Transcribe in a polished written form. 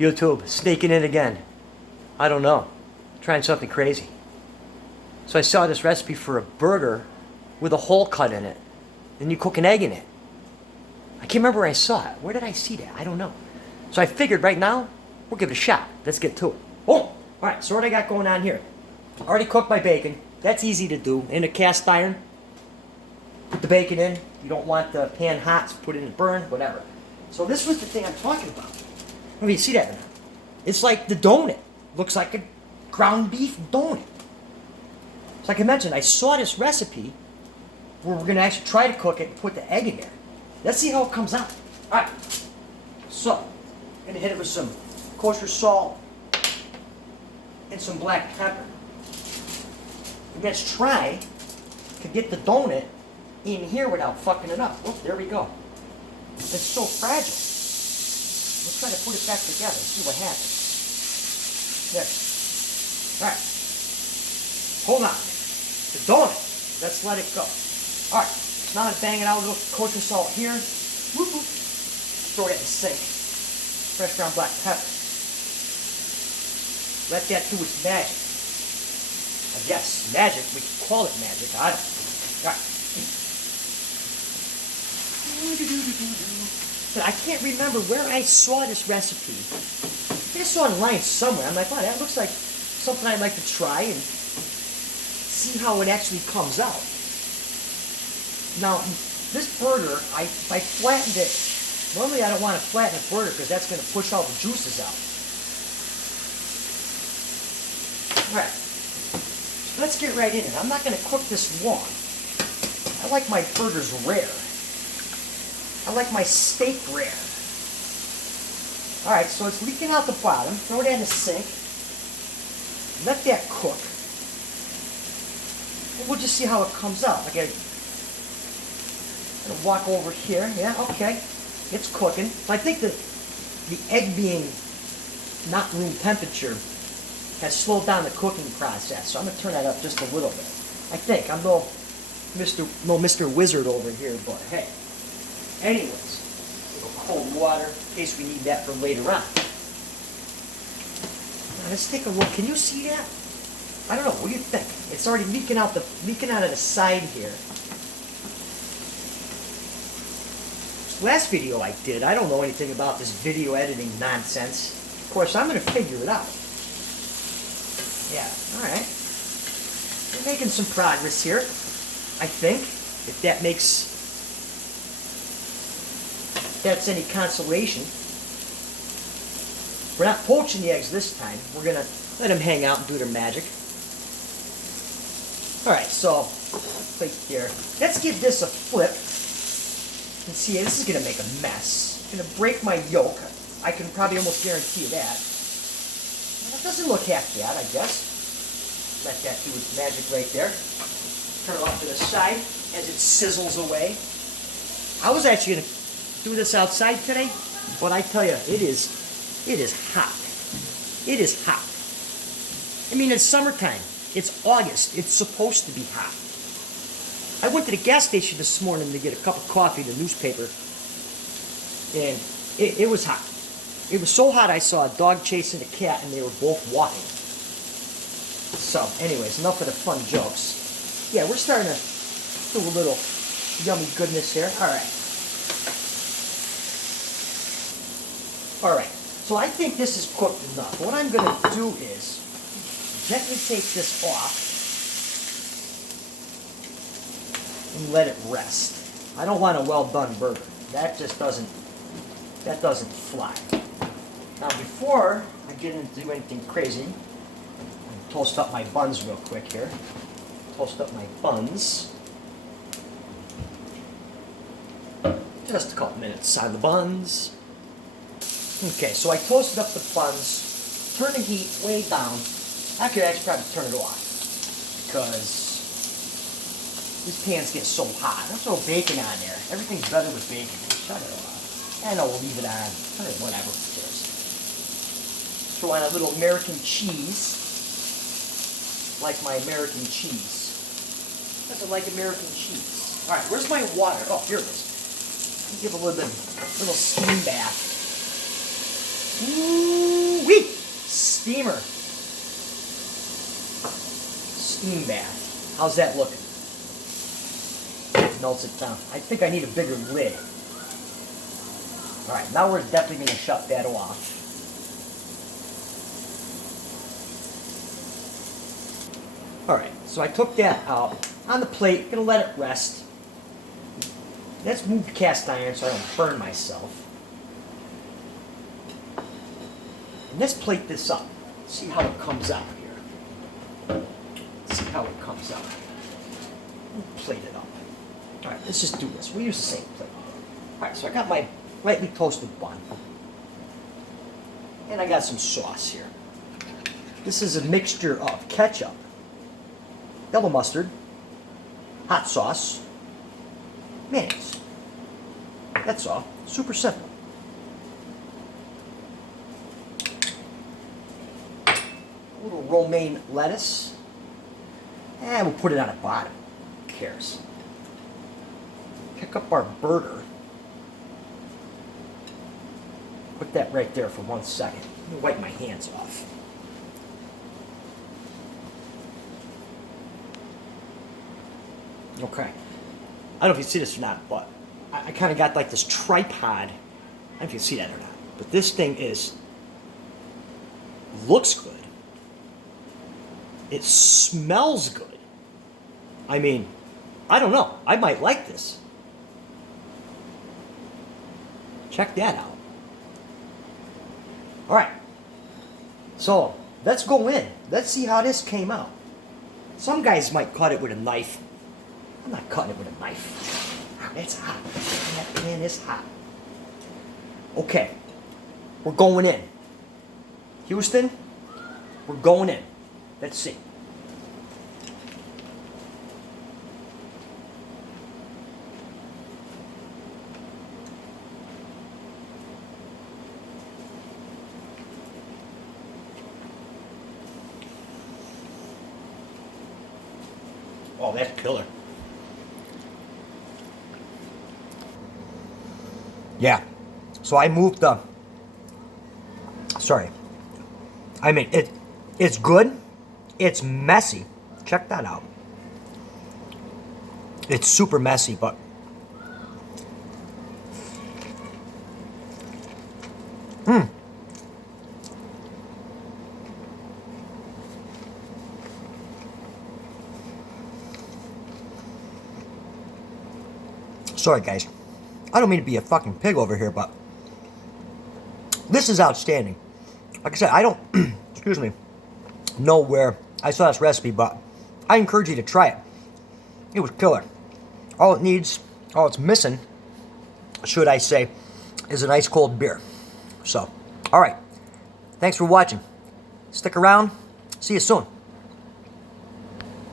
YouTube, sneaking in again. I don't know. Trying something crazy. So I saw this recipe for a burger with a hole cut in it. And you cook an egg in it. I can't remember where I saw it. Where did I see that? I don't know. So I figured right now, we'll give it a shot. Let's get to it. Oh! Alright, so what I got going on here. Already cooked my bacon. That's easy to do. In a cast iron. Put the bacon in. You don't want the pan hot, so put it in the burn, whatever. So this was the thing I'm talking about. Let me see that now. It's like the donut. Looks like a ground beef donut. So like I mentioned, I saw this recipe where we're going to actually try to cook it and put the egg in there. Let's see how it comes out. Alright. So, I'm going to hit it with some kosher salt and some black pepper. And let's try to get the donut in here without fucking it up. Oh, there we go. It's so fragile. Let's try to put it back together and see what happens. There. Alright. Hold on. The donut. Let's let it go. Alright. Now I'm banging out a little kosher salt here. Whoop, whoop. Throw that in the sink. Fresh ground black pepper. Let that do its magic. I guess magic. We can call it magic. I don't know. Alright. But I can't remember where I saw this recipe. I think I saw it online somewhere. I'm like, wow, that looks like something I'd like to try and see how it actually comes out. Now, this burger, I flattened it. Normally I don't want to flatten a burger because that's going to push all the juices out. Alright, so let's get right in it. I'm not going to cook this long. I like my burgers rare. I like my steak rare. Alright, so it's leaking out the bottom. Throw that in the sink. Let that cook. And we'll just see how it comes out. Okay. I'm going to walk over here. Yeah, okay. It's cooking. So I think the egg being not room temperature has slowed down the cooking process. So I'm going to turn that up just a little bit. I think. I'm no Mr. Wizard over here, but hey. Anyways, a little cold water in case we need that for later on. Now let's take a look. Can you see that? I don't know. What do you think? It's already leaking out of the side here. Last video I did, I don't know anything about this video editing nonsense. Of course, I'm going to figure it out. Yeah, alright. We're making some progress here, I think. If that's any consolation. We're not poaching the eggs this time. We're going to let them hang out and do their magic. Alright, so, plate here. Let's give this a flip. And see, this is going to make a mess. It's going to break my yolk. I can probably almost guarantee you that. Well, it doesn't look half bad, I guess. Let that do its magic right there. Turn it off to the side as it sizzles away. I was actually going to do this outside today, but I tell you, it is hot. It is hot. I mean, it's summertime. It's August. It's supposed to be hot. I went to the gas station this morning to get a cup of coffee, the newspaper, and it was hot. It was so hot I saw a dog chasing a cat and they were both walking. So, anyways, enough of the fun jokes. Yeah, we're starting to do a little yummy goodness here. Alright, so I think this is cooked enough. What I'm going to do is gently take this off and let it rest. I don't want a well done burger. That just doesn't fly. Now before I get into anything crazy, I'm toast up my buns real quick here. Toast up my buns. Just a couple minutes on the buns. Okay, so I toasted up the buns, turn the heat way down. I could actually probably turn it off because this pan's getting so hot. Let's throw bacon on there. Everything's better with bacon. Shut it off. I know we'll leave it on. Whatever. Who cares? Throw on a little American cheese. Like my American cheese. Doesn't like American cheese. Alright, where's my water? Oh, here it is. Give a little steam bath. Ooh. steamer. Steam bath. How's that looking? Melts it down. I think I need a bigger lid. Alright, now we're definitely going to shut that off. Alright, so I took that out on the plate, going to let it rest. Let's move the cast iron so I don't burn myself. And let's plate this up. See how it comes out here. See how it comes out. We'll plate it up. Alright, let's just do this. We'll use the same plate. Alright, so I got my lightly toasted bun. And I got some sauce here. This is a mixture of ketchup, yellow mustard, hot sauce, mayonnaise. That's all. Super simple. A little romaine lettuce. And we'll put it on the bottom. Who cares? Pick up our burger. Put that right there for 1 second. Let me wipe my hands off. Okay. I don't know if you see this or not, but I kind of got like this tripod. I don't know if you see that or not. But this thing looks good. It smells good. I mean, I don't know. I might like this. Check that out. All right. So let's go in. Let's see how this came out. Some guys might cut it with a knife. I'm not cutting it with a knife. It's hot. That pan is hot. Okay. We're going in. Houston, we're going in. Let's see. Oh, that's killer. Yeah. So I moved the... Sorry. I mean, it's good. It's messy. Check that out. It's super messy, but... Sorry, guys. I don't mean to be a fucking pig over here, but this is outstanding. Like I said, I don't, excuse me, know where I saw this recipe, but I encourage you to try it. It was killer. All it's missing, should I say, is an ice cold beer. So, all right. Thanks for watching. Stick around. See you soon.